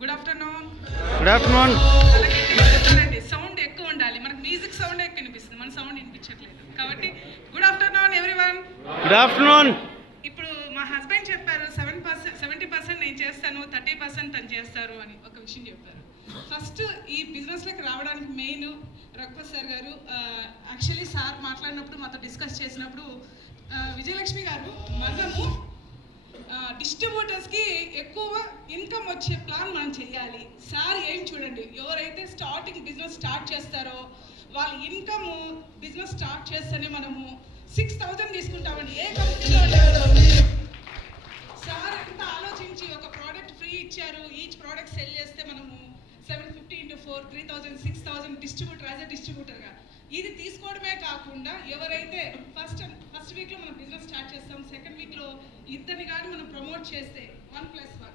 Good afternoon. Good afternoon. Sound ఎక్కువ ఉండాలి, మనకు మ్యూజిక్ సౌండ్ ఎక్కువ వినిపిస్తుంది, మన సౌండ్ వినిపించట్లేదు కాబట్టి good afternoon everyone. Good afternoon. ఇప్పుడు మా హస్బెండ్ చెప్పారు 70% నేను చేస్తాను, 30% తను చేస్తారు అని ఒక విషయం చెప్పారు. ఫస్ట్ ఈ బిజినెస్లోకి రావడానికి మెయిన్ రఘుపతి సార్ గారు. యాక్చువల్లీ సార్ మాట్లాడినప్పుడు మాతో డిస్కస్ చేసినప్పుడు విజయలక్ష్మి గారు మనము డిస్ట్రిబ్యూటర్స్కి ఎక్కువ ఇన్కమ్ వచ్చే ప్లాన్ మనం చేయాలి. సార్ ఏం చూడండి, ఎవరైతే స్టార్టింగ్ బిజినెస్ స్టార్ట్ చేస్తారో వాళ్ళ ఇన్కమ్ బిజినెస్ స్టార్ట్ చేస్తేనే మనము 6,000 తీసుకుంటామండి ఏ కంపెనీలో. సార్ ఎంత ఆలోచించి ఒక ప్రోడక్ట్ ఫ్రీ ఇచ్చారు, ఈచ్ ప్రోడక్ట్ సెల్ చేస్తే మనము 750 × 4 3,000 6,000 డిస్ట్రిబ్యూటర్ యాజ్ ఎ డిస్ట్రిబ్యూటర్గా ఇది తీసుకోవడమే కాకుండా ఎవరైతే ఫస్ట్ వీక్లో మనం బిజినెస్ స్టార్ట్ చేస్తాం, సెకండ్ వీక్లో ఇద్దరిని కానీ మనం ప్రమోట్ చేస్తే 1+1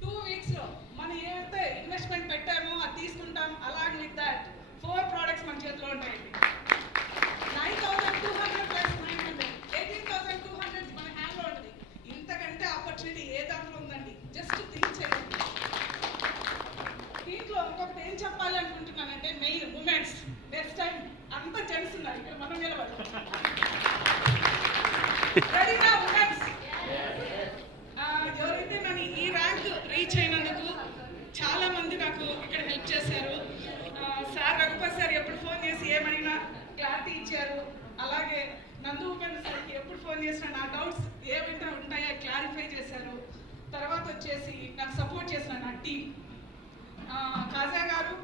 2 వీక్స్లో మనం ఏదైతే ఇన్వెస్ట్మెంట్ పెట్టామో అది తీసుకుంటాం. అలాగే విత్ దట్ 4 ప్రోడక్ట్స్ మన చేతిలో ఉంటాయండి. 9,200 + 900 18,200 మన హ్యాండ్లో ఉంటుంది. ఇంతకంటే ఆపర్చునిటీ ఏ దాంట్లో ఉందండి? జస్ట్ థింక్ చేయండి. దీంట్లో ఇంకొకటి ఏం చెప్పాలి అనుకుంటున్నానంటే మెయిన్ ఉమెన్స్. నెక్స్ట్ టైం అంతా జెంట్స్ ఉన్నారు ఇక్కడ, మనం నిలబడి రెడీనా ఉమెన్స్? ఎవరైతే నన్ను ఈ ర్యాంక్ రీచ్ అయినందుకు చాలా మంది నాకు ఇక్కడ హెల్ప్ చేశారు. సార్ రఘుపతి సార్ ఎప్పుడు ఫోన్ చేసి ఏమడిగినా క్లారిటీ ఇచ్చారు. అలాగే నందు ఉపేంద్ర సార్కి ఎప్పుడు ఫోన్ చేసినా నా డౌట్స్ ఏమైనా ఉంటాయో క్లారిఫై చేశారు. తర్వాత వచ్చేసి నాకు సపోర్ట్ చేసిన నా టీం, కాజా గారు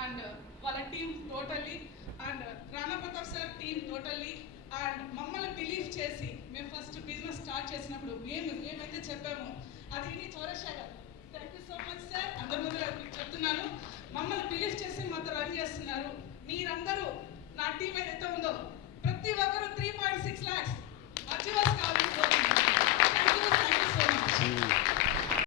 అండ్ వాళ్ళ team totally, and Rana Pratap sir team totally, and మమ్మల్ని బిలీవ్ చేసి మేము ఫస్ట్ బిజినెస్ స్టార్ట్ చేసినప్పుడు మేము ఏమైతే చెప్పామో అది విని చౌరషా గారు thank you so much sir. అందరి ముందు చెప్తున్నాను, మమ్మల్ని బిలీవ్ చేసి మాతో రన్ చేస్తున్నారు. మీరందరూ నా టీం ఏదైతే ఉందో ప్రతి ఒక్కరు 3.6 lakhs